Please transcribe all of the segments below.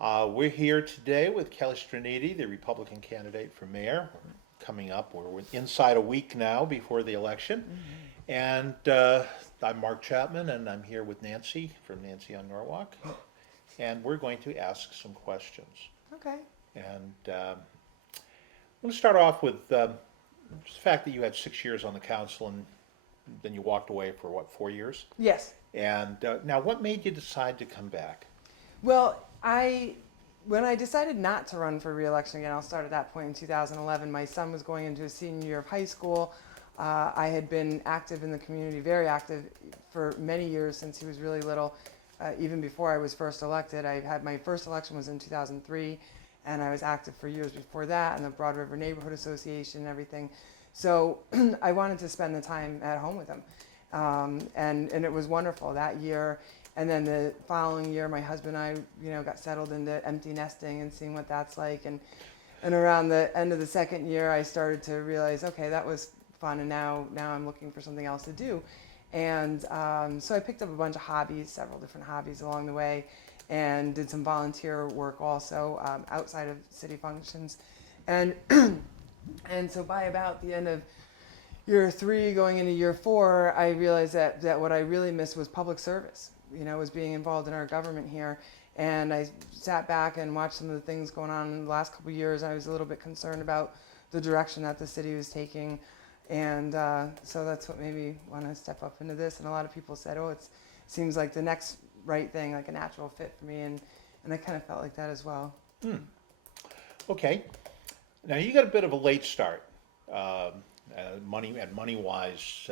We're here today with Kelly Straniti, the Republican candidate for mayor. Coming up, we're inside a week now before the election. And I'm Mark Chapman, and I'm here with Nancy from Nancy on Norwalk. And we're going to ask some questions. Okay. And I'm going to start off with the fact that you had 6 years on the council and then you walked away for what, 4 years? Yes. And now, what made you decide to come back? Well, when I decided not to run for re-election again, I'll start at that point in 2011. My son was going into his senior year of high school. I had been active in the community, very active for many years since he was really little. Even before I was first elected, my first election was in 2003, and I was active for years before that in the Broad River Neighborhood Association and everything. So I wanted to spend the time at home with him, and it was wonderful that year. And then the following year, my husband and I, got settled into empty nesting and seeing what that's like. And around the end of the second year, I started to realize, okay, that was fun, and now I'm looking for something else to do. And so I picked up a bunch of hobbies, several different hobbies along the way, and did some volunteer work also outside of city functions. And and so by about the end of year 3, going into year 4, I realized that what I really missed was public service. Was being involved in our government here. And I sat back and watched some of the things going on in the last couple of years. I was a little bit concerned about the direction that the city was taking. And so that's what made me want to step up into this. And a lot of people said, oh, it seems like the next right thing, like a natural fit for me. And I kind of felt like that as well. Okay. Now, you got a bit of a late start. Money-wise,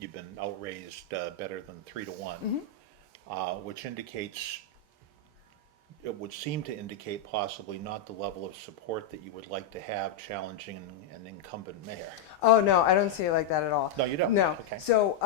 you've been outraised better than 3-1, which would seem to indicate possibly not the level of support that you would like to have challenging an incumbent mayor. Oh, no, I don't see it like that at all. No, you don't? No. Okay. So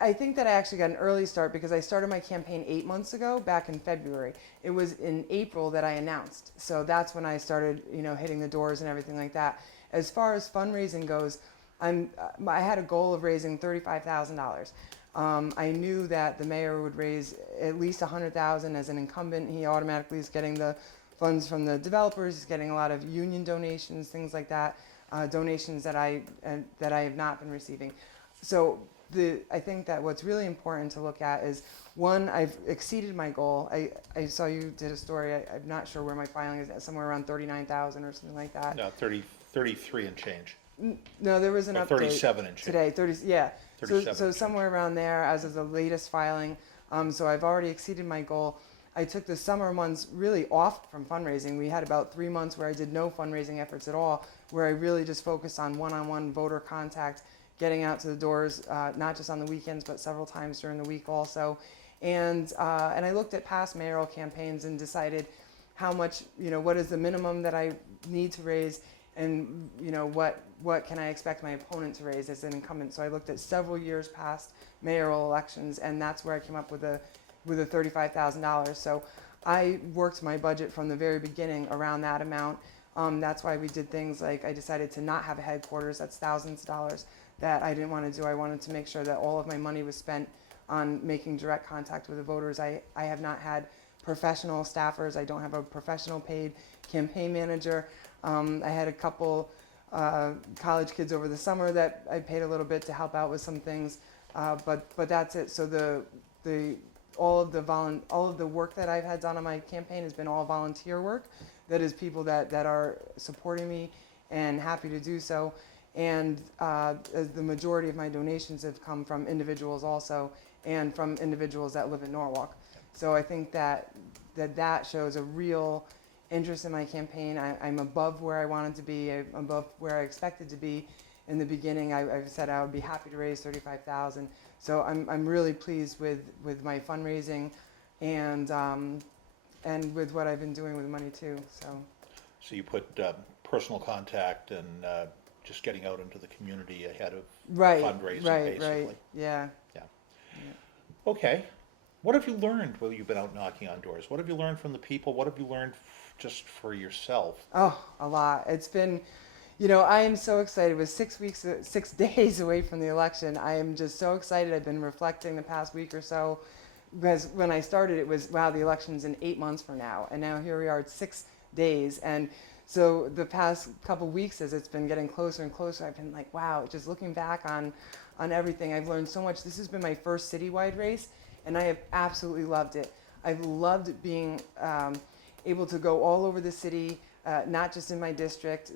I think that I actually got an early start because I started my campaign 8 months ago, back in February. It was in April that I announced. So that's when I started, hitting the doors and everything like that. As far as fundraising goes, I had a goal of raising $35,000. I knew that the mayor would raise at least $100,000 as an incumbent. He automatically is getting the funds from the developers. He's getting a lot of union donations, things like that, donations that I have not been receiving. So I think that what's really important to look at is, one, I've exceeded my goal. I saw you did a story. I'm not sure where my filing is, somewhere around 39,000 or something like that. No, 33 and change. No, there was an Or update 37 and change. today. 30, yeah. 37 So and somewhere around there, as of the latest filing. So I've already exceeded my goal. I took the summer months really off from fundraising. We had about 3 months where I did no fundraising efforts at all, where I really just focused on one-on-one voter contact, getting out to the doors, not just on the weekends, but several times during the week also. And I looked at past mayoral campaigns and decided how much, what is the minimum that I need to raise, and what can I expect my opponent to raise as an incumbent. So I looked at several years past mayoral elections, and that's where I came up with a $35,000. So I worked my budget from the very beginning around that amount. That's why we did things like, I decided to not have a headquarters. That's thousands of dollars that I didn't want to do. I wanted to make sure that all of my money was spent on making direct contact with the voters. I have not had professional staffers. I don't have a professional paid campaign manager. I had a couple college kids over the summer that I paid a little bit to help out with some things, but that's it. So all of the work that I've had done on my campaign has been all volunteer work. That is people that are supporting me and happy to do so. And the majority of my donations have come from individuals also, and from individuals that live in Norwalk. So I think that shows a real interest in my campaign. I'm above where I wanted to be. I'm above where I expected to be. In the beginning, I said I would be happy to raise $35,000. So I'm really pleased with my fundraising, and with what I've been doing with money too. So you put personal contact and just getting out into the community ahead of fundraising, basically. Right. Yeah. Okay. What have you learned while you've been out knocking on doors? What have you learned from the people? What have you learned just for yourself? Oh, a lot. It's been, I am so excited. With 6 days away from the election, I am just so excited. I've been reflecting the past week or so, because when I started, it was, wow, the election's in 8 months from now. And now here we are, it's 6 days. And so the past couple weeks, as it's been getting closer and closer, I've been like, wow, just looking back on everything. I've learned so much. This has been my first citywide race, and I have absolutely loved it. I've loved being able to go all over the city, not just in my district.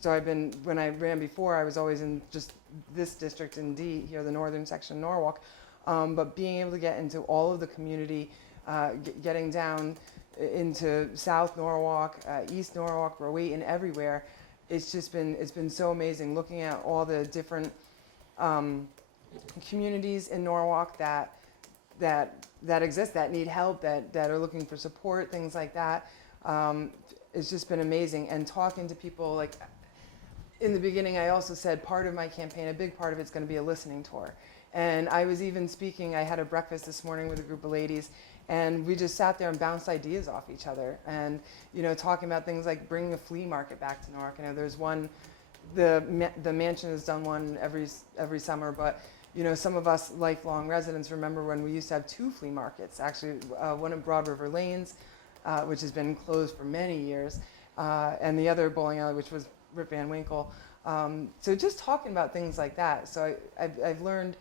So when I ran before, I was always in just this district in D, here, the northern section of Norwalk. But being able to get into all of the community, getting down into South Norwalk, East Norwalk, Rowayton, everywhere, it's been so amazing looking at all the different communities in Norwalk that exist, that need help, that are looking for support, things like that. It's just been amazing. And talking to people, like in the beginning, I also said part of my campaign, a big part of it's going to be a listening tour. And I was even speaking, I had a breakfast this morning with a group of ladies, and we just sat there and bounced ideas off each other. And, talking about things like bringing a flea market back to Newark. There's one, the mansion has done one every summer, but, some of us lifelong residents remember when we used to have 2 flea markets, actually, one at Broad River Lanes, which has been closed for many years, and the other bowling alley, which was Rip Van Winkle. So just talking about things like that. So I've learned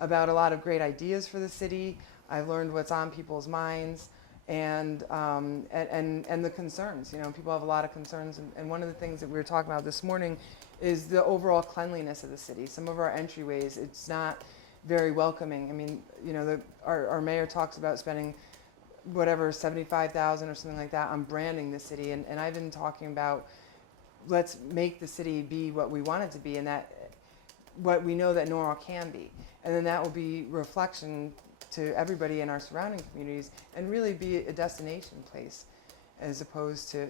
about a lot of great ideas for the city. I've learned what's on people's minds, and the concerns. People have a lot of concerns, and one of the things that we were talking about this morning is the overall cleanliness of the city. Some of our entryways, it's not very welcoming. I mean, our mayor talks about spending whatever, 75,000 or something like that on branding the city, and I've been talking about, let's make the city be what we want it to be, and that what we know that Norwalk can be. And then that will be reflection to everybody in our surrounding communities, and really be a destination place, as opposed to,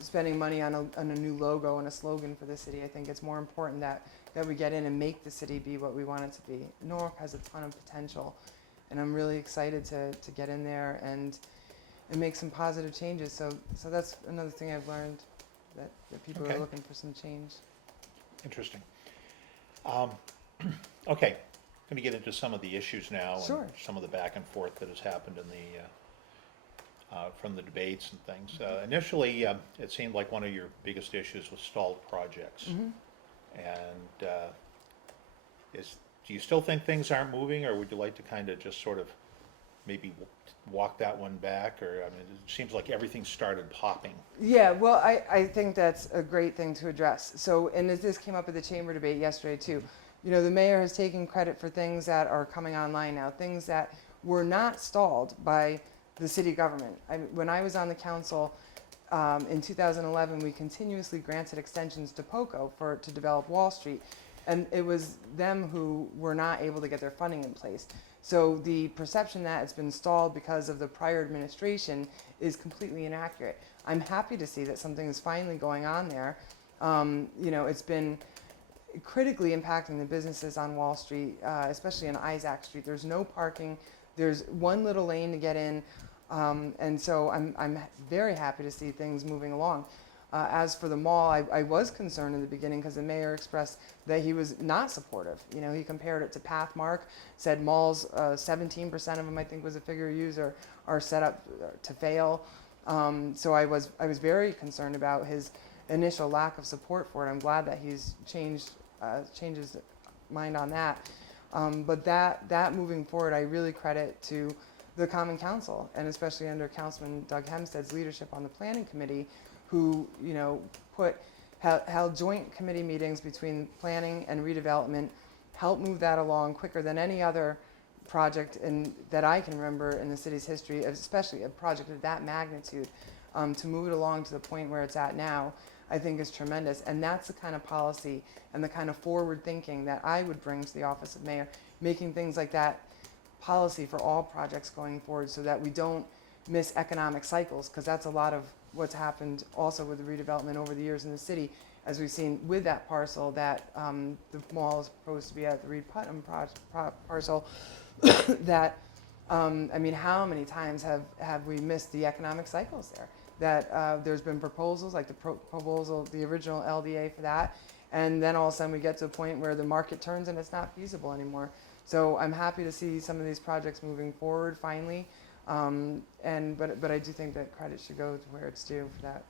spending money on a new logo and a slogan for the city. I think it's more important that we get in and make the city be what we want it to be. Norwalk has a ton of potential, and I'm really excited to get in there and make some positive changes. So that's another thing I've learned, that people Okay. are looking for some change. Interesting. Okay, going to get into some of the issues now. Sure. And some of the back and forth that has happened in from the debates and things. Initially, it seemed like one of your biggest issues was stalled projects. Mm-hmm. And do you still think things aren't moving, or would you like to kind of just sort of maybe walk that one back? Or, I mean, it seems like everything started popping. Yeah, well, I think that's a great thing to address. So, and this came up at the chamber debate yesterday too. The mayor has taken credit for things that are coming online now, things that were not stalled by the city government. When I was on the council in 2011, we continuously granted extensions to POCO to develop Wall Street. And it was them who were not able to get their funding in place. So the perception that it's been stalled because of the prior administration is completely inaccurate. I'm happy to see that something is finally going on there. It's been critically impacting the businesses on Wall Street, especially on Isaac Street. There's no parking. There's one little lane to get in. And so I'm very happy to see things moving along. As for the mall, I was concerned in the beginning because the mayor expressed that he was not supportive. He compared it to Pathmark, said malls, 17% of them, I think was a figure used, are set up to fail. So I was very concerned about his initial lack of support for it. I'm glad that he's changed his mind on that. But that moving forward, I really credit to the Common Council, and especially under Councilman Doug Hempstead's leadership on the Planning Committee, who held joint committee meetings between planning and redevelopment, helped move that along quicker than any other project that I can remember in the city's history, especially a project of that magnitude. To move it along to the point where it's at now, I think is tremendous. And that's the kind of policy and the kind of forward thinking that I would bring to the office of mayor, making things like that policy for all projects going forward, so that we don't miss economic cycles, because that's a lot of what's happened also with the redevelopment over the years in the city, as we've seen with that parcel that the mall is proposed to be at, the Reed Putnam parcel. That how many times have we missed the economic cycles there? That there's been proposals like the proposal, the original LDA for that, And then all of a sudden we get to a point where the market turns and it's not feasible anymore. So I'm happy to see some of these projects moving forward finally. But I do think that credit should go to where it's due for that.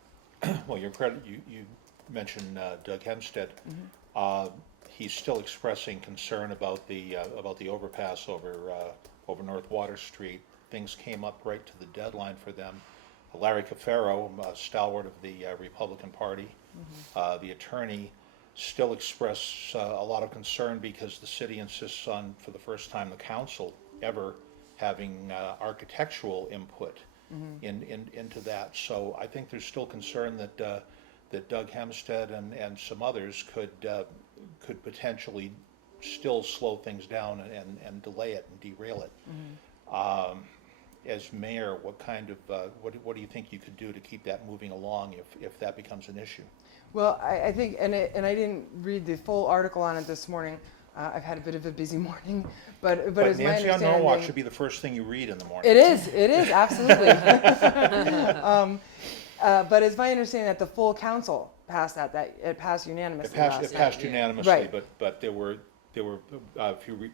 Well, your credit, you mentioned Doug Hempstead. He's still expressing concern about the overpass over North Water Street. Things came up right to the deadline for them. Larry Cafaro, a stalwart of the Republican Party, the attorney, still expressed a lot of concern because the city insists on, for the first time, the council ever having architectural input into that. So I think there's still concern that Doug Hempstead and some others could potentially still slow things down and delay it and derail it. As mayor, what kind of what do you think you could do to keep that moving along if that becomes an issue? Well, I think, and I didn't read the full article on it this morning. I've had a bit of a busy morning, but as my Nancy on understanding, Norwalk should be the first thing you read in the morning. it is absolutely. But it's my understanding that the full council passed that it passed unanimously. It passed unanimously, Right. but there were if you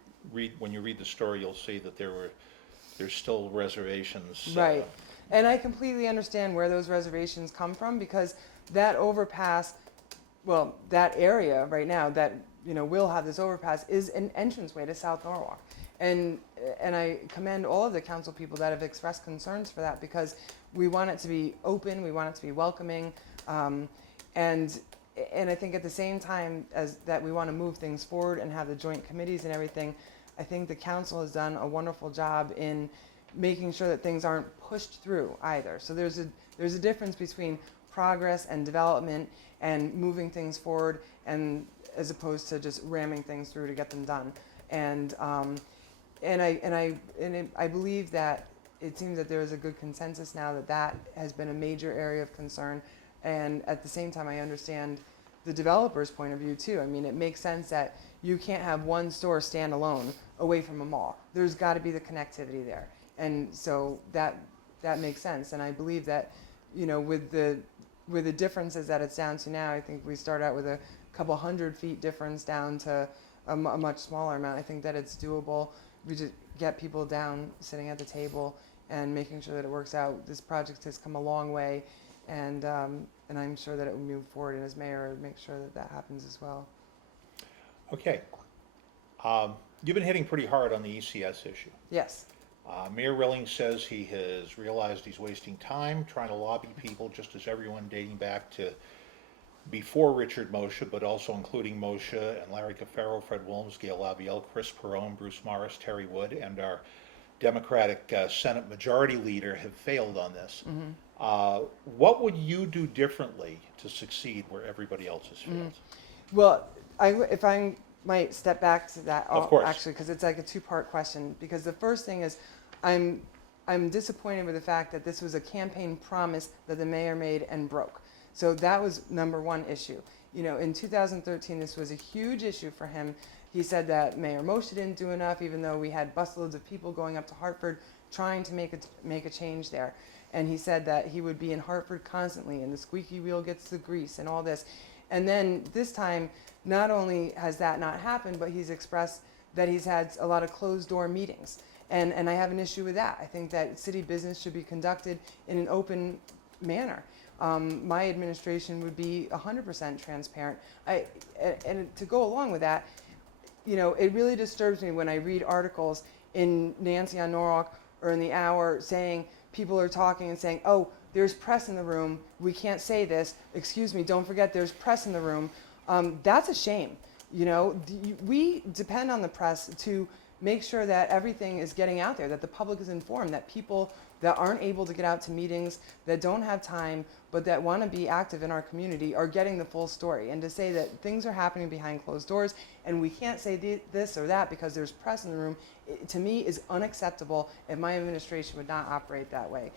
when you read the story, you'll see that there's still reservations. Right. And I completely understand where those reservations come from, because that overpass, well, that area right now that will have this overpass is an entranceway to South Norwalk. And I commend all of the council people that have expressed concerns for that, because we want it to be open, we want it to be welcoming, and I think at the same time as that we want to move things forward and have the joint committees and everything, I think the council has done a wonderful job in making sure that things aren't pushed through either. So there's a difference between progress and development and moving things forward, and as opposed to just ramming things through to get them done. And I believe that it seems that there is a good consensus now that has been a major area of concern. And at the same time, I understand the developer's point of view too. I mean, it makes sense that you can't have one store stand alone away from a mall. There's got to be the connectivity there. And so that makes sense. And I believe that, with the differences that it's down to now, I think we start out with a couple 100 feet difference down to a much smaller amount. I think that it's doable. We just get people down, sitting at the table, and making sure that it works out. This project has come a long way, and I'm sure that it will move forward. And as mayor, I'll make sure that happens as well. Okay. You've been hitting pretty hard on the ECS issue. Yes. Mayor Rilling says he has realized he's wasting time trying to lobby people, just as everyone dating back to before Richard Moshe, but also including Moshe and Larry Cafaro, Fred Williams, Gail Lavielle, Chris Perrone, Bruce Morris, Terry Wood, and our Democratic Senate Majority Leader have failed on this. What would you do differently to succeed where everybody else has failed? Well, if I might step back to that, Of course. actually, because it's like a two-part question. Because the first thing is, I'm disappointed with the fact that this was a campaign promise that the mayor made and broke. So that was number one issue. In 2013, this was a huge issue for him. He said that Mayor Moshe didn't do enough, even though we had busloads of people going up to Hartford trying to make a change there. And he said that he would be in Hartford constantly, and the squeaky wheel gets the grease and all this. And then this time, not only has that not happened, but he's expressed that he's had a lot of closed-door meetings. And I have an issue with that. I think that city business should be conducted in an open manner. My administration would be 100% transparent. And to go along with that, it really disturbs me when I read articles in Nancy on Norwalk or in the Hour saying people are talking and saying, oh, there's press in the room, we can't say this, excuse me, don't forget there's press in the room. That's a shame. We depend on the press to make sure that everything is getting out there, that the public is informed, that people that aren't able to get out to meetings, that don't have time, but that want to be active in our community are getting the full story. And to say that things are happening behind closed doors and we can't say this or that because there's press in the room, to me is unacceptable, and my administration would not operate that way.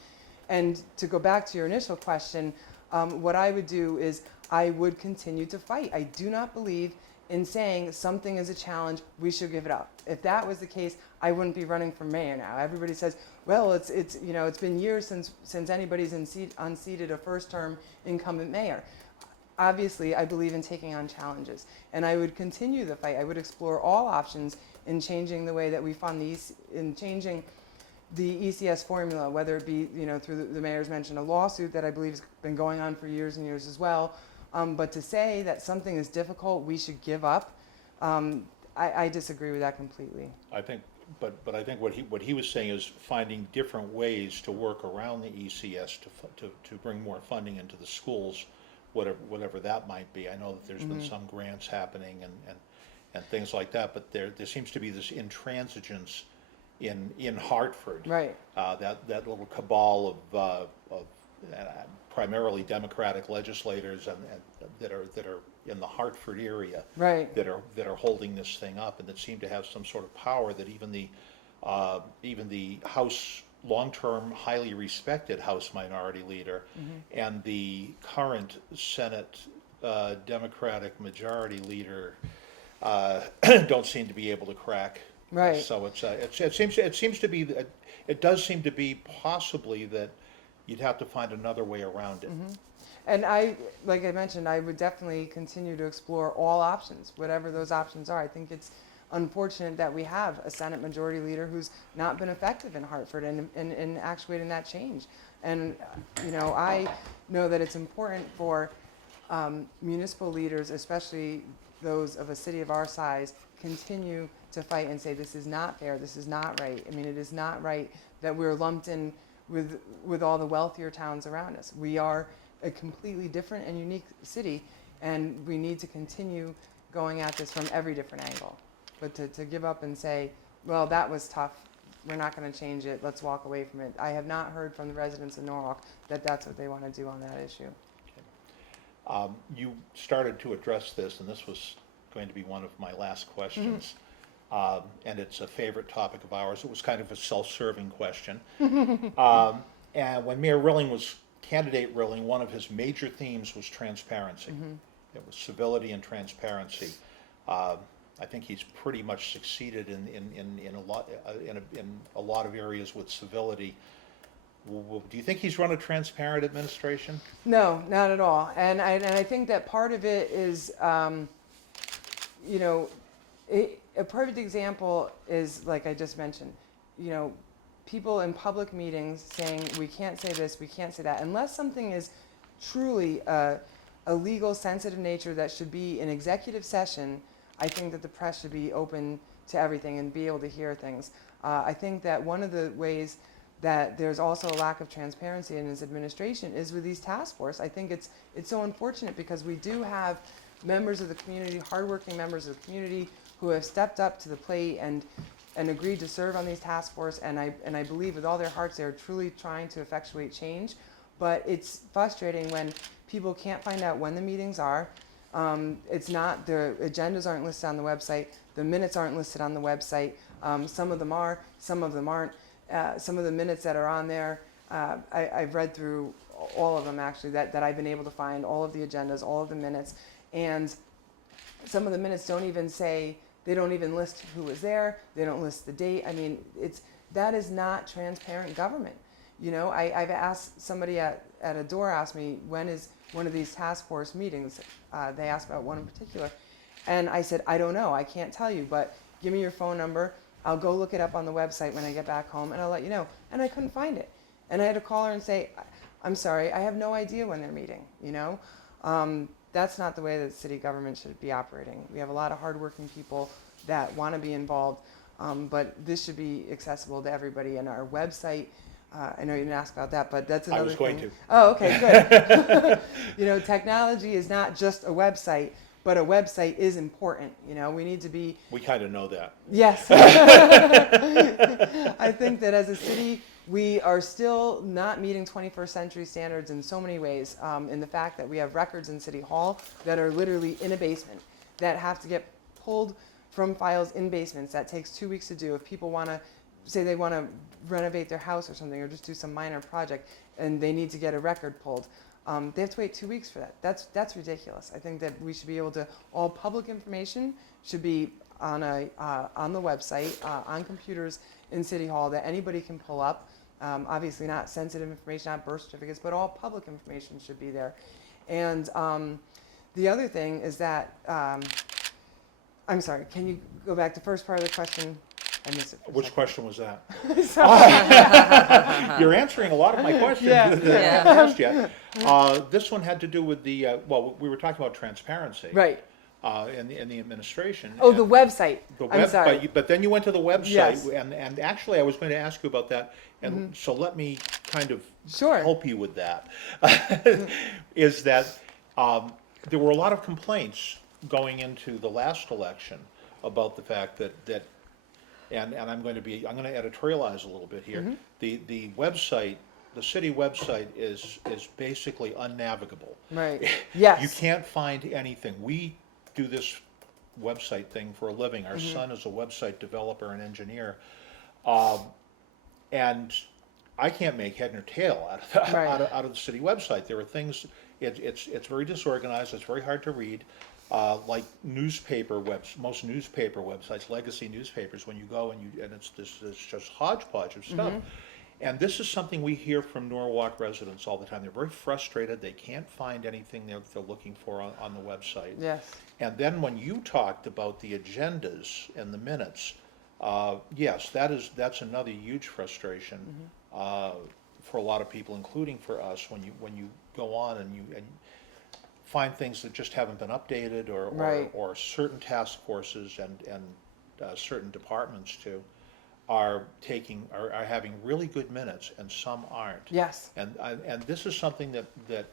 And to go back to your initial question, what I would do is I would continue to fight. I do not believe in saying something is a challenge, we should give it up. If that was the case, I wouldn't be running for mayor now. Everybody says, well, it's been years since anybody's unseated a first-term incumbent mayor. obviously I believe in taking on challenges, and I would continue the fight. I would explore all options in changing the way that we fund these, in changing the ECS formula, whether it be, through the mayor's mentioned a lawsuit that I believe has been going on for years and years as well. But to say that something is difficult, we should give up, I disagree with that completely. I think, but I think what he was saying is finding different ways to work around the ECS to bring more funding into the schools, whatever that might be. I know that there's been some grants happening and things like that, but there seems to be this intransigence in Hartford. Right. That little cabal of primarily Democratic legislators and that are in the Hartford area. Right. That are holding this thing up, and that seem to have some sort of power that even the House long-term highly respected House Minority Leader and the current Senate Democratic Majority Leader don't seem to be able to crack. Right. So it seems to be, it does seem to be possibly that you'd have to find another way around it. And like I mentioned, I would definitely continue to explore all options, whatever those options are. I think it's unfortunate that we have a Senate Majority Leader who's not been effective in Hartford in actuating that change. And, I know that it's important for municipal leaders, especially those of a city of our size, continue to fight and say, this is not fair, this is not right. I mean, it is not right that we're lumped in with all the wealthier towns around us. We are a completely different and unique city, and we need to continue going at this from every different angle. But to give up and say, well, that was tough, we're not going to change it, let's walk away from it. I have not heard from the residents of Norwalk that that's what they want to do on that issue. You started to address this, and this was going to be one of my last questions. And it's a favorite topic of ours. It was kind of a self-serving question. And when candidate Rilling, one of his major themes was transparency. It was civility and transparency. I think he's pretty much succeeded in a lot of areas with civility. Do you think he's run a transparent administration? No, not at all. And I think that part of it is, a perfect example is, like I just mentioned, people in public meetings saying, we can't say this, we can't say that, unless something is truly a legal, sensitive nature that should be in executive session. I think that the press should be open to everything and be able to hear things. I think that one of the ways that there's also a lack of transparency in his administration is with these task force. I think it's so unfortunate because we do have members of the community, hardworking members of the community, who have stepped up to the plate and agreed to serve on these task force, and I believe with all their hearts they're truly trying to effectuate change. But it's frustrating when people can't find out when the meetings are. It's not, the agendas aren't listed on the website, the minutes aren't listed on the website. Some of them are, some of them aren't. Some of the minutes that are on there, I've read through all of them actually that I've been able to find, all of the agendas, all of the minutes, and some of the minutes don't even say, they don't even list who was there, they don't list the date. I mean, that is not transparent government. I've asked somebody at a door, asked me, when is one of these task force meetings? They asked about one in particular. And I said, I don't know, I can't tell you, but give me your phone number. I'll go look it up on the website when I get back home, and I'll let you know. And I couldn't find it. And I had to call her and say, I'm sorry, I have no idea when they're meeting, That's not the way that city government should be operating. We have a lot of hardworking people that want to be involved, but this should be accessible to everybody. And our website, I know you didn't ask about that, but that's another thing. I was going to. Oh, okay, good. Technology is not just a website, but a website is important. We need to be. We kind of know that. Yes. I think that as a city, we are still not meeting 21st century standards in so many ways, in the fact that we have records in City Hall that are literally in a basement, that have to get pulled from files in basements. That takes 2 weeks to do. If people want to say they want to renovate their house or something, or just do some minor project, and they need to get a record pulled, they have to wait 2 weeks for that. That's ridiculous. I think that we should be able to, all public information should be on the website, on computers in City Hall that anybody can pull up. Obviously not sensitive information, not birth certificates, but all public information should be there. And The other thing is that, I'm sorry, can you go back to the first part of the question? I missed it. for a Which second. question was that? Sorry. You're answering a lot of my questions Yeah. that I haven't asked yet. This one had to do with well, we were talking about transparency. Right. In the administration. Oh, and the website. the I'm web, sorry. but then you went to the website, Yes. and actually I was going to ask you about that, and so let me kind of Sure. help you with that. Is that there were a lot of complaints going into the last election about the fact that and I'm going to editorialize a little bit here. The website, the city website is basically unnavigable. Right. Yes. You can't find anything. We do this website thing for a living. Our son is a website developer and engineer, and I can't make head nor tail out of out of the city website. There are things. It's very disorganized. It's very hard to read. Like most newspaper websites, legacy newspapers, when you go and it's just hodgepodge of stuff. And this is something we hear from Norwalk residents all the time. They're very frustrated. They can't find anything they're looking for on the website. Yes. And then when you talked about the agendas and the minutes, yes, that's another huge frustration for a lot of people, including for us, when you go on and you find things that just haven't been updated, or certain task forces and certain departments too are having really good minutes and some aren't. Yes. And this is something that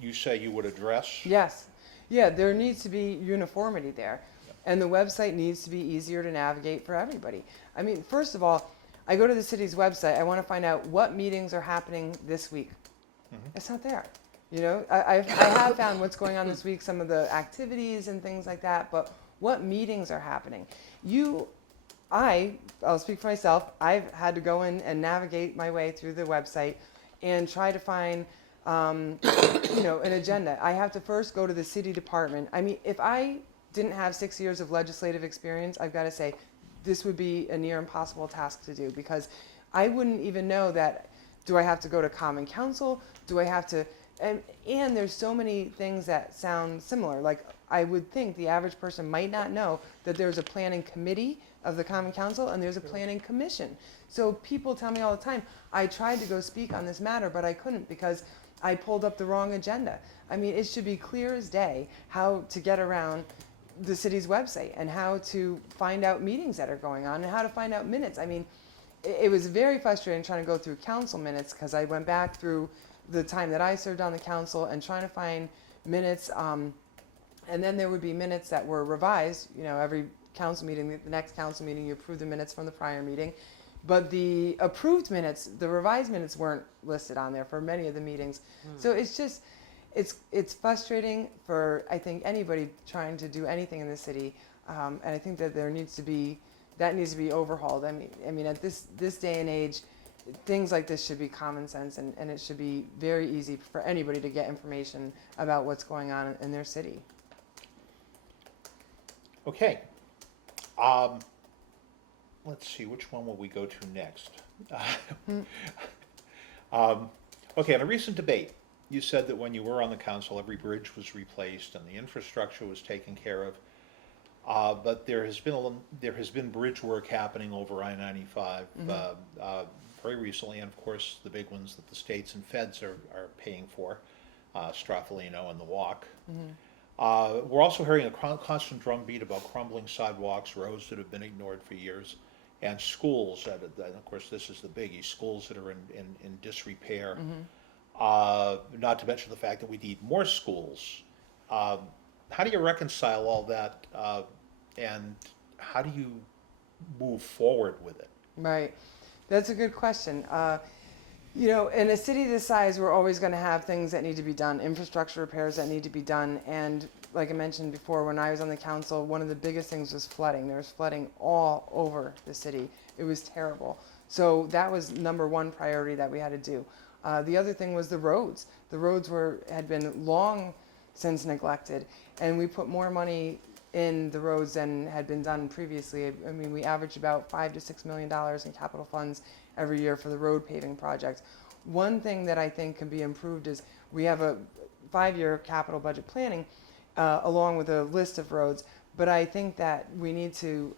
you say you would address. Yes. Yeah, there needs to be uniformity there. And the website needs to be easier to navigate for everybody. I mean, first of all, I go to the city's website, I want to find out what meetings are happening this week. It's not there. You know, I have found what's going on this week, some of the activities and things like that, but what meetings are happening? I'll speak for myself, I've had to go in and navigate my way through the website and try to find, an agenda. I have to first go to the city department. I mean, if I didn't have 6 years of legislative experience, I've got to say, this would be a near impossible task to do, because I wouldn't even know that, do I have to go to Common Council? Do I have to, and there's so many things that sound similar. Like, I would think the average person might not know that there's a planning committee of the Common Council and there's a planning commission. So people tell me all the time, I tried to go speak on this matter, but I couldn't because I pulled up the wrong agenda. I mean, it should be clear as day how to get around the city's website and how to find out meetings that are going on and how to find out minutes. I mean, it was very frustrating trying to go through council minutes, because I went back through the time that I served on the council and trying to find minutes. And then there would be minutes that were revised. You know, every council meeting, the next council meeting, you approve the minutes from the prior meeting. But the approved minutes, the revised minutes weren't listed on there for many of the meetings. So it's just, it's frustrating for, I think, anybody trying to do anything in the city. And I think that needs to be overhauled. I mean, at this day and age, things like this should be common sense, and it should be very easy for anybody to get information about what's going on in their city. Okay. Let's see, which one will we go to next? Okay, in a recent debate, you said that when you were on the council, every bridge was replaced and the infrastructure was taken care of. But there has been bridge work happening over I-95 very recently, and of course the big ones that the states and feds are paying for, Straffolino and the Walk. We're also hearing a constant drumbeat about crumbling sidewalks, roads that have been ignored for years, and schools and of course this is the biggie, schools that are in disrepair. Not to mention the fact that we need more schools. How do you reconcile all that, and how do you move forward with it? Right. That's a good question. You know, in a city this size, we're always going to have things that need to be done, infrastructure repairs that need to be done. And like I mentioned before, when I was on the council, one of the biggest things was flooding. There was flooding all over the city. It was terrible. So that was number one priority that we had to do. The other thing was the roads. The roads had been long since neglected, and we put more money in the roads than had been done previously. I mean, we averaged about $5 to $6 million in capital funds every year for the road paving projects. One thing that I think can be improved is we have a 5-year capital budget planning, along with a list of roads. But I think that we need to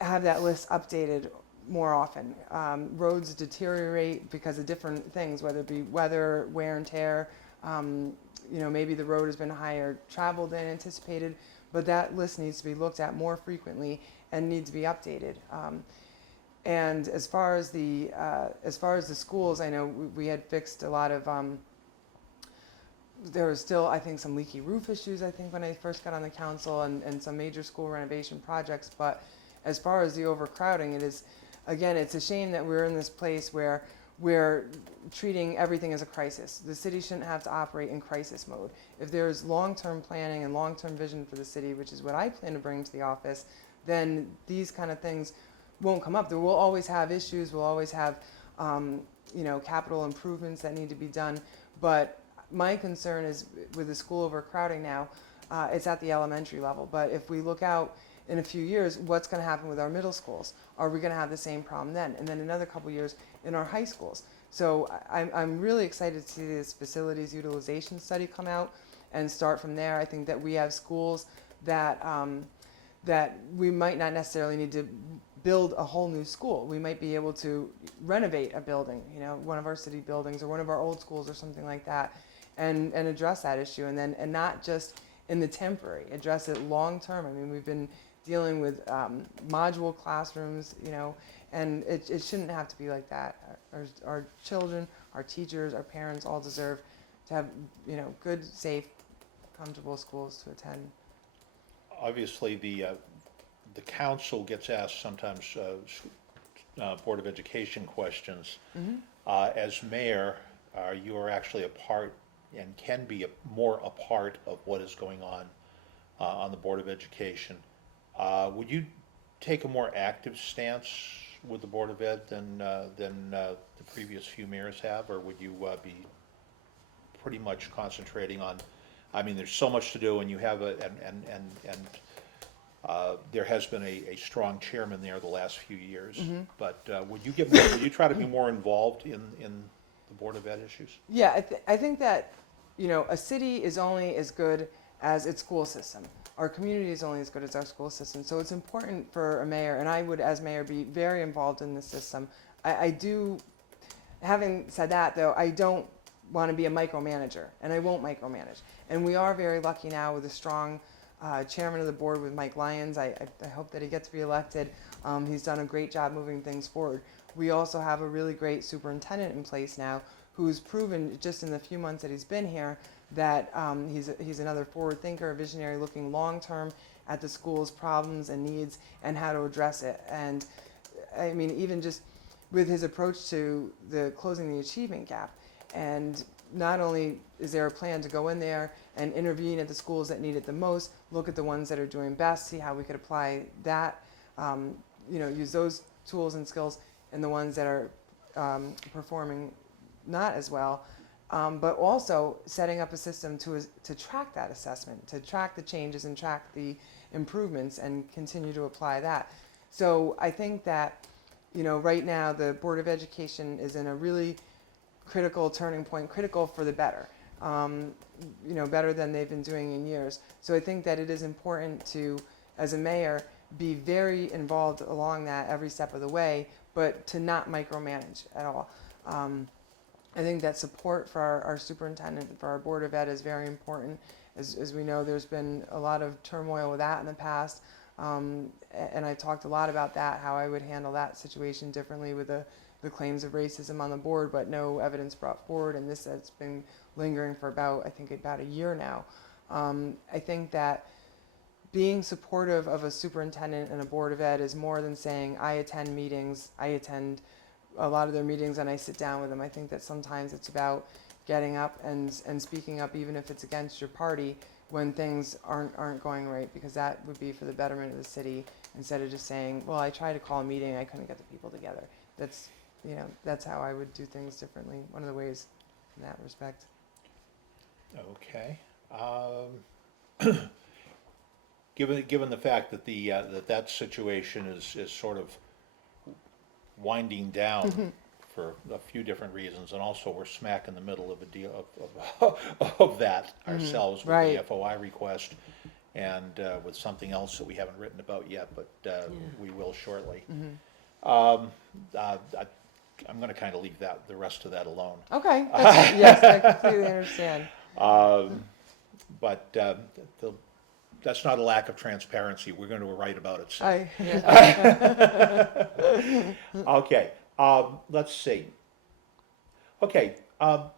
have that list updated more often. Roads deteriorate because of different things, whether it be weather, wear and tear. Maybe the road has been higher traveled than anticipated, but that list needs to be looked at more frequently and needs to be updated. And as far as the schools, I know we had fixed a lot of. There was still, I think, some leaky roof issues, I think, when I first got on the council, and some major school renovation projects. But as far as the overcrowding, it's a shame that we're in this place where we're treating everything as a crisis. The city shouldn't have to operate in crisis mode. If there's long-term planning and long-term vision for the city, which is what I plan to bring to the office, then these kind of things won't come up. There will always have issues. We'll always have, capital improvements that need to be done. But my concern is with the school overcrowding now, it's at the elementary level. But if we look out in a few years, what's going to happen with our middle schools? Are we going to have the same problem then? And then another couple years in our high schools. So I'm really excited to see this facilities utilization study come out and start from there. I think that we have schools that that we might not necessarily need to build a whole new school. We might be able to renovate a building, one of our city buildings or one of our old schools or something like that, and address that issue, and not just in the temporary, address it long term. I mean, we've been dealing with module classrooms, and it shouldn't have to be like that. Our children, our teachers, our parents all deserve to have, good, safe, comfortable schools to attend. Obviously, the council gets asked sometimes Board of Education questions. Mm-hmm. As mayor, you are actually a part and can be more a part of what is going on the Board of Education. Would you take a more active stance with the Board of Ed than the previous few mayors have, or would you be pretty much concentrating on? I mean, there's so much to do, and you have there has been a strong chairman there the last few years. Mm-hmm. But would you try to be more involved in the Board of Ed issues? Yeah, I think that, a city is only as good as its school system. Our community is only as good as our school system. So it's important for a mayor, and I would, as mayor, be very involved in the system. I do, having said that, though, I don't want to be a micromanager, and I won't micromanage. And we are very lucky now with a strong chairman of the board with Mike Lyons. I hope that he gets reelected. He's done a great job moving things forward. We also have a really great superintendent in place now who's proven just in the few months that he's been here that he's another forward thinker, visionary, looking long term at the school's problems and needs and how to address it. And I mean, even just with his approach to the closing the achievement gap, and not only is there a plan to go in there and intervene at the schools that need it the most, look at the ones that are doing best, see how we could apply that, use those tools and skills in the ones that are performing not as well, but also setting up a system to track that assessment, to track the changes and track the improvements and continue to apply that. So I think that, right now the Board of Education is in a really critical turning point, critical for the better, better than they've been doing in years. So I think that it is important to, as a mayor, be very involved along that every step of the way, but to not micromanage at all. I think that support for our superintendent, for our Board of Ed is very important. As we know, there's been a lot of turmoil with that in the past. And I talked a lot about that, how I would handle that situation differently with the claims of racism on the board, but no evidence brought forward. And this has been lingering for about a year now. I think that being supportive of a superintendent and a Board of Ed is more than saying, I attend meetings, I attend a lot of their meetings and I sit down with them. I think that sometimes it's about getting up and speaking up, even if it's against your party, when things aren't going right, because that would be for the betterment of the city, instead of just saying, well, I tried to call a meeting, I couldn't get the people together. That's how I would do things differently, one of the ways in that respect. Okay. Given the fact that that situation is sort of winding down for a few different reasons, and also we're smack in the middle of a deal of that ourselves with Right. the FOI request, and with something else that we haven't written about yet, but we will shortly. I'm going to kind of leave the rest of that alone. Okay. Yes, I completely understand. But that's not a lack of transparency. We're going to write about it soon. Okay, let's see. Okay, another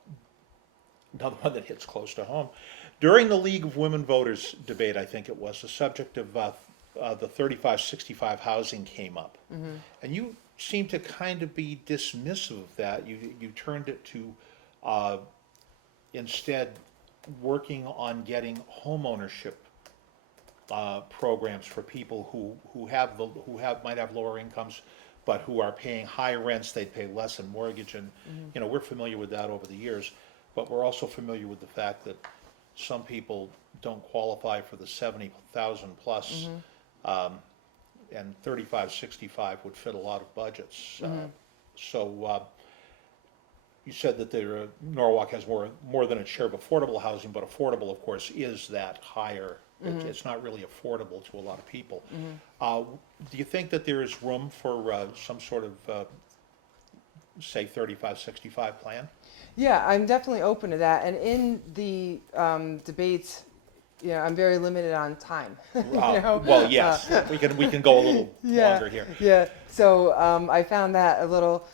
one that hits close to home. During the League of Women Voters debate, I think it was, the subject of the 35-65 housing came up. And you seem to kind of be dismissive of that. You turned it to instead working on getting homeownership programs for people who might have lower incomes, but who are paying high rents. They'd pay less in mortgage, and we're familiar with that over the years. But we're also familiar with the fact that some people don't qualify for the 70,000 plus, and 35-65 would fit a lot of budgets. So you said that Norwalk has more than its share of affordable housing, but affordable, of course, is that higher. It's not really affordable to a lot of people. Do you think that there is room for some sort of, say, 35-65 plan? Yeah, I'm definitely open to that. And in the debates, I'm very limited on time. Well, yes, we can go a little longer here. Yeah. So I found that a little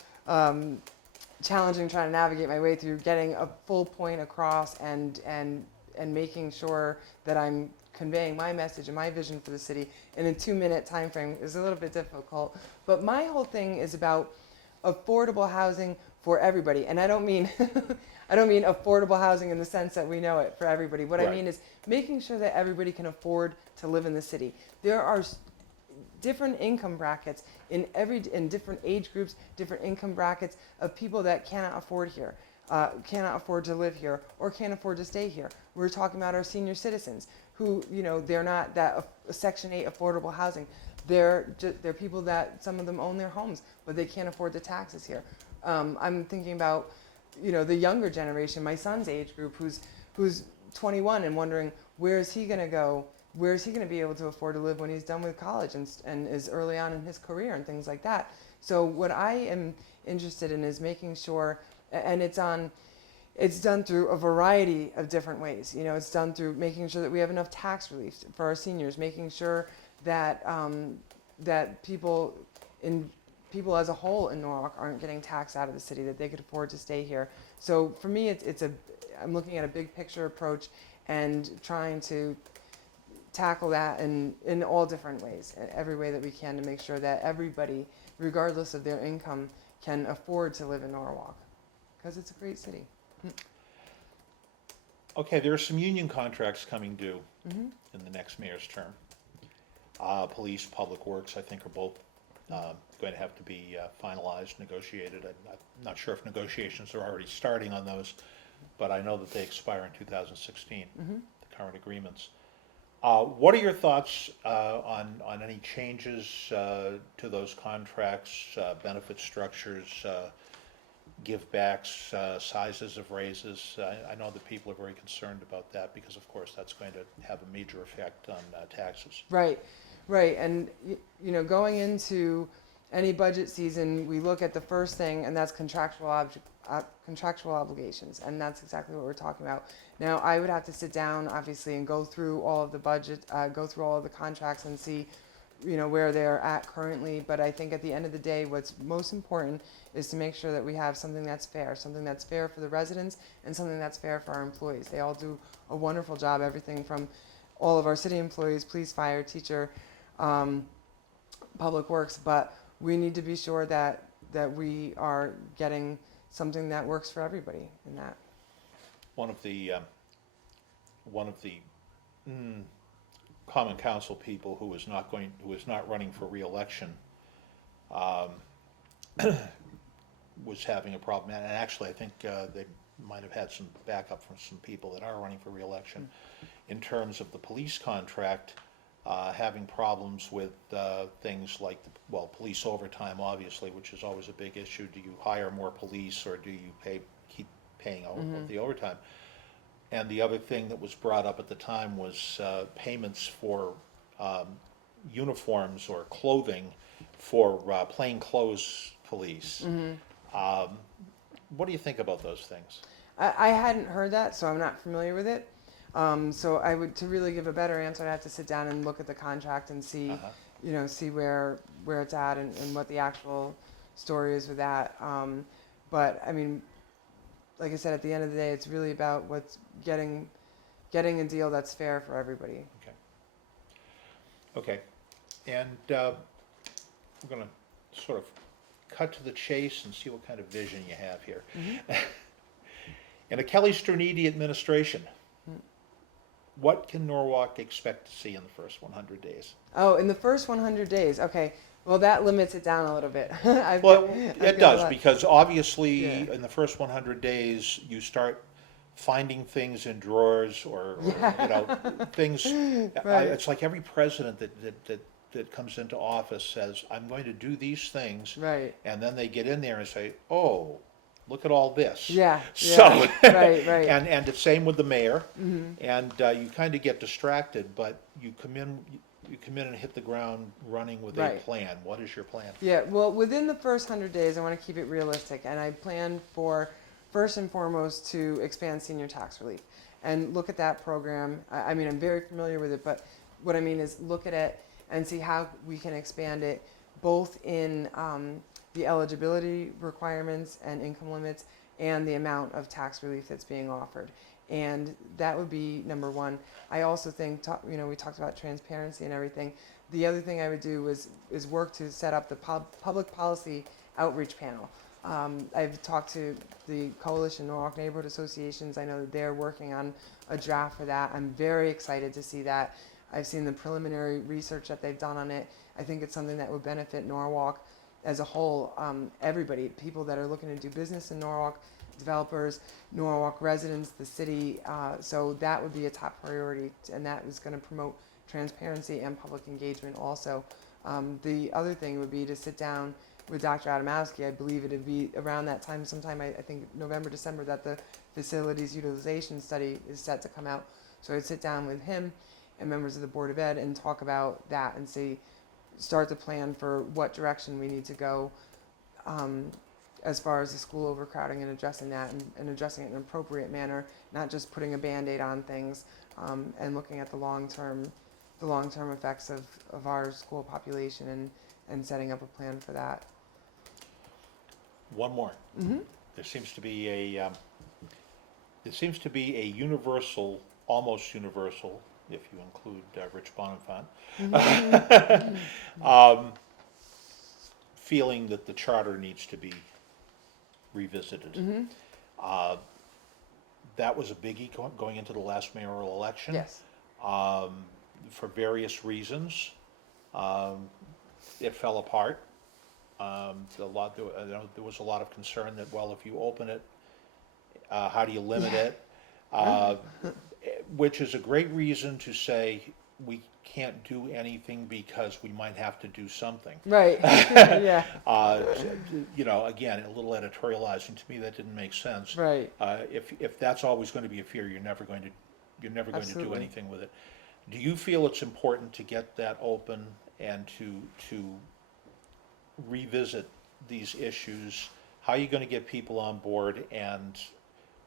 challenging, trying to navigate my way through getting a full point across and making sure that I'm conveying my message and my vision for the city in a 2-minute time frame is a little bit difficult. But my whole thing is about affordable housing for everybody, and I don't mean affordable housing in the sense that we know it for everybody. What I mean is making sure that everybody can afford to live in the city. There are different income brackets in different age groups, different income brackets of people that cannot afford here, cannot afford to live here, or can't afford to stay here. We're talking about our senior citizens who, they're not that Section 8 affordable housing. They're people that some of them own their homes, but they can't afford the taxes here. I'm thinking about, the younger generation, my son's age group, who's 21 and wondering where is he going to go, where is he going to be able to afford to live when he's done with college and is early on in his career and things like that. So what I am interested in is making sure, and it's done through a variety of different ways. It's done through making sure that we have enough tax relief for our seniors, making sure that that people as a whole in Norwalk aren't getting taxed out of the city, that they could afford to stay here. So for me, I'm looking at a big picture approach and trying to tackle that in all different ways, every way that we can, to make sure that everybody, regardless of their income, can afford to live in Norwalk, because it's a great city. Okay, there are some union contracts coming due in the next mayor's term. Police, Public Works, I think, are both going to have to be finalized, negotiated. I'm not sure if negotiations are already starting on those, but I know that they expire in 2016, the current agreements. What are your thoughts on any changes to those contracts, benefit structures, give-backs, sizes of raises? I know that people are very concerned about that because, of course, that's going to have a major effect on taxes. Right. And, going into any budget season, we look at the first thing, and that's contractual obligations, and that's exactly what we're talking about. Now, I would have to sit down, obviously, and go through all of the budget, go through all of the contracts and see, where they're at currently. But I think at the end of the day, what's most important is to make sure that we have something that's fair for the residents and something that's fair for our employees. They all do a wonderful job, everything from all of our city employees, police, fire, teacher, Public Works, but we need to be sure that we are getting something that works for everybody in that. One of the common council people who is not running for re-election was having a problem, and actually I think they might have had some backup from some people that are running for re-election. In terms of the police contract, having problems with things like, police overtime, obviously, which is always a big issue. Do you hire more police, or do you keep paying the overtime? And the other thing that was brought up at the time was payments for uniforms or clothing for plainclothes police. What do you think about those things? I hadn't heard that, so I'm not familiar with it. So I would, to really give a better answer, I'd have to sit down and look at the contract and see, see where it's at and what the actual story is with that. But I mean, like I said, at the end of the day, it's really about what's getting a deal that's fair for everybody. Okay. And we're going to sort of cut to the chase and see what kind of vision you have here. In a Kelly Straniti administration, what can Norwalk expect to see in the first 100 days? Oh, in the first 100 days, okay. Well, that limits it down a little bit. It does, because obviously Yeah. in the first 100 days, you start finding things in drawers or things. Right. It's like every president that comes into office says, I'm going to do these things. Right. And then they get in there and say, oh, look at all this. Yeah. So, Right. and the same with the mayor. And you kind of get distracted, but you come in and hit the ground running with a Right. plan. What is your plan? Yeah, well, within the first 100 days, I want to keep it realistic, and I plan for, first and foremost, to expand senior tax relief and look at that program. I mean, I'm very familiar with it, but what I mean is look at it and see how we can expand it, both in the eligibility requirements and income limits and the amount of tax relief that's being offered. And that would be number one. I also think, we talked about transparency and everything. The other thing I would do is work to set up the public policy outreach panel. I've talked to the Coalition Norwalk Neighborhood Associations. I know that they're working on a draft for that. I'm very excited to see that. I've seen the preliminary research that they've done on it. I think it's something that would benefit Norwalk as a whole. Everybody, people that are looking to do business in Norwalk, developers, Norwalk residents, the city. So that would be a top priority, and that is going to promote transparency and public engagement also. The other thing would be to sit down with Dr. Adamowski. I believe it would be around that time, sometime, I think November, December, that the facilities utilization study is set to come out. So I'd sit down with him and members of the Board of Ed and talk about that and start to plan for what direction we need to go as far as the school overcrowding and addressing that and addressing it in an appropriate manner, not just putting a Band-Aid on things, and looking at the long-term effects of our school population and setting up a plan for that. One more. There seems to be a universal, almost universal, if you include Rich Bonenfant, feeling that the charter needs to be revisited. That was a biggie going into the last mayoral election. Yes. For various reasons, it fell apart. There was a lot of concern that, well, if you open it, how do you limit it? Which is a great reason to say we can't do anything because we might have to do something. Right. Yeah. Again, a little editorializing, to me that didn't make sense. Right. If that's always going to be a fear, you're never going to do Absolutely. anything with it. Do you feel it's important to get that open and to revisit these issues? How are you going to get people on board, and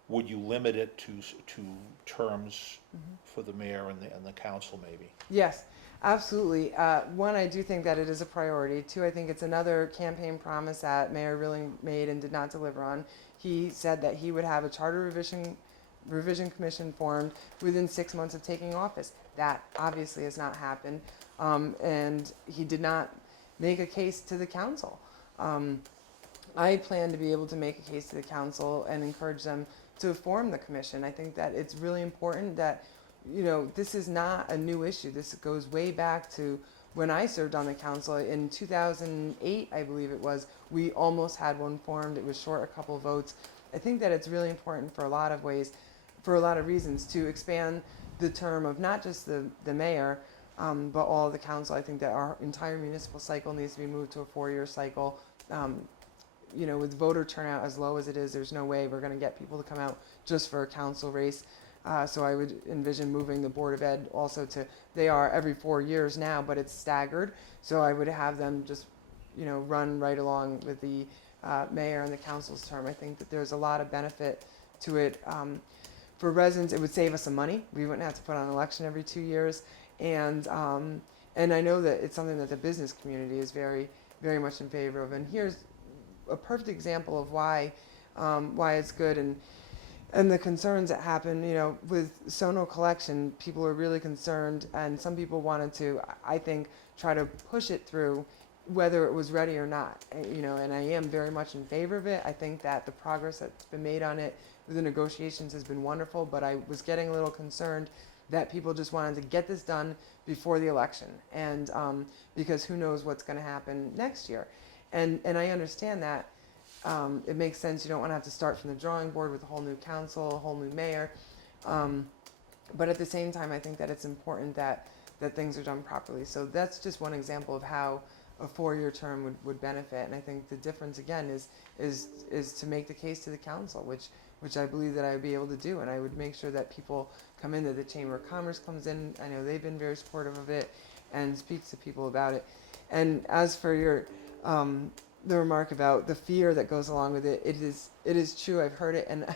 would you limit it to terms for the mayor and the council maybe? Yes, absolutely. One, I do think that it is a priority. Two, I think it's another campaign promise that Mayor Rilling made and did not deliver on. He said that he would have a charter revision commission formed within 6 months of taking office. That obviously has not happened, and he did not make a case to the council. I plan to be able to make a case to the council and encourage them to form the commission. I think that it's really important that, this is not a new issue. This goes way back to when I served on the council in 2008, I believe it was. We almost had one formed. It was short a couple of votes. I think that it's really important for a lot of reasons, to expand the term of not just the mayor, but all of the council, I think that our entire municipal cycle needs to be moved to a 4-year cycle. You know, with voter turnout as low as it is, there's no way we're going to get people to come out just for a council race. So I would envision moving the Board of Ed also to, they are every 4 years now, but it's staggered. So I would have them just, you know, run right along with the mayor and the council's term. I think that there's a lot of benefit to it. For residents, it would save us some money. We wouldn't have to put on an election every 2 years. And I know that it's something that the business community is very, very much in favor of. And here's a perfect example of why it's good and the concerns that happen. You know, with Sono collection, people are really concerned, and some people wanted to, I think, try to push it through, whether it was ready or not. You know, and I am very much in favor of it. I think that the progress that's been made on it with the negotiations has been wonderful, but I was getting a little concerned that people just wanted to get this done before the election, and because who knows what's going to happen next year. And I understand that. It makes sense. You don't want to have to start from the drawing board with a whole new council, a whole new mayor. But at the same time, I think that it's important that things are done properly. So that's just one example of how a 4-year term would benefit. And I think the difference again is to make the case to the council, which I believe that I would be able to do. And I would make sure that people come in, that the Chamber of Commerce comes in. I know they've been very supportive of it and speaks to people about it. And as for your the remark about the fear that goes along with it, it is true. I've heard it, and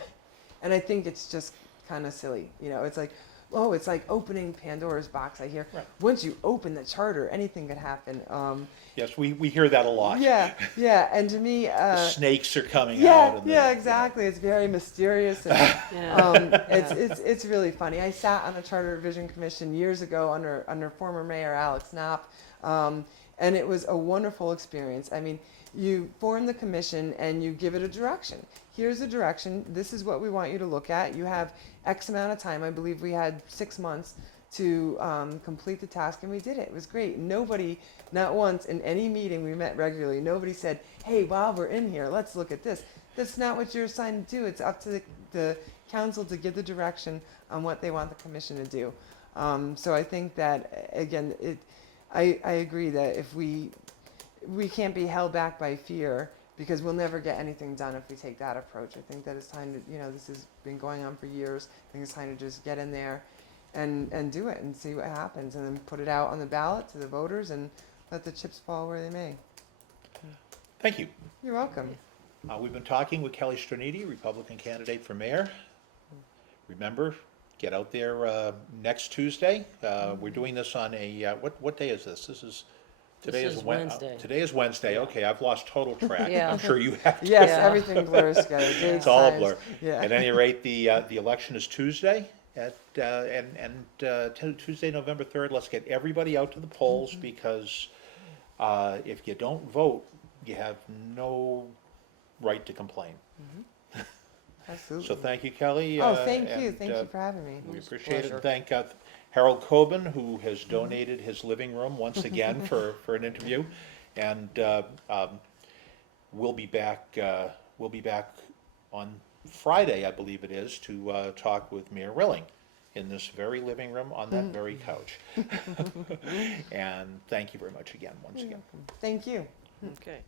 I think it's just kind of silly. You know, it's like, oh, it's like opening Pandora's box. I hear once you open the charter, anything could happen. Yes, we hear that a lot. Yeah, and to me, the snakes are coming out. And exactly. It's very mysterious. And, it's really funny. I sat on a charter revision commission years ago under former Mayor Alex Knopp, and it was a wonderful experience. I mean, you form the commission and you give it a direction. Here's the direction. This is what we want you to look at. You have X amount of time. I believe we had 6 months to complete the task, and we did it. It was great. Nobody, not once in any meeting we met regularly, nobody said, hey, while we're in here, let's look at this. That's not what you're assigned to do. It's up to the council to give the direction on what they want the commission to do. So I think that, again, I agree that if we can't be held back by fear, because we'll never get anything done if we take that approach. I think that it's time to, you know, this has been going on for years. I think it's time to just get in there and do it and see what happens, and then put it out on the ballot to the voters and let the chips fall where they may. Thank you. You're welcome. We've been talking with Kelly Straniti, Republican candidate for mayor. Remember, get out there next Tuesday. We're doing this on a, what day is this? Today is Wednesday. Today is Wednesday. Okay, I've lost total track. I'm sure you have. Yes, everything blurs together. It's all a blur. At any rate, the election is Tuesday Tuesday, November 3rd. Let's get everybody out to the polls, because if you don't vote, you have no right to complain. Absolutely. So thank you, Kelly. Thank you. Thank you for having me. We appreciate it. And thank Harold Coben, who has donated his living room once again for an interview. And we'll be back on Friday, I believe it is, to talk with Mayor Rilling in this very living room on that very couch. And thank you very much again, once again. Thank you. Okay.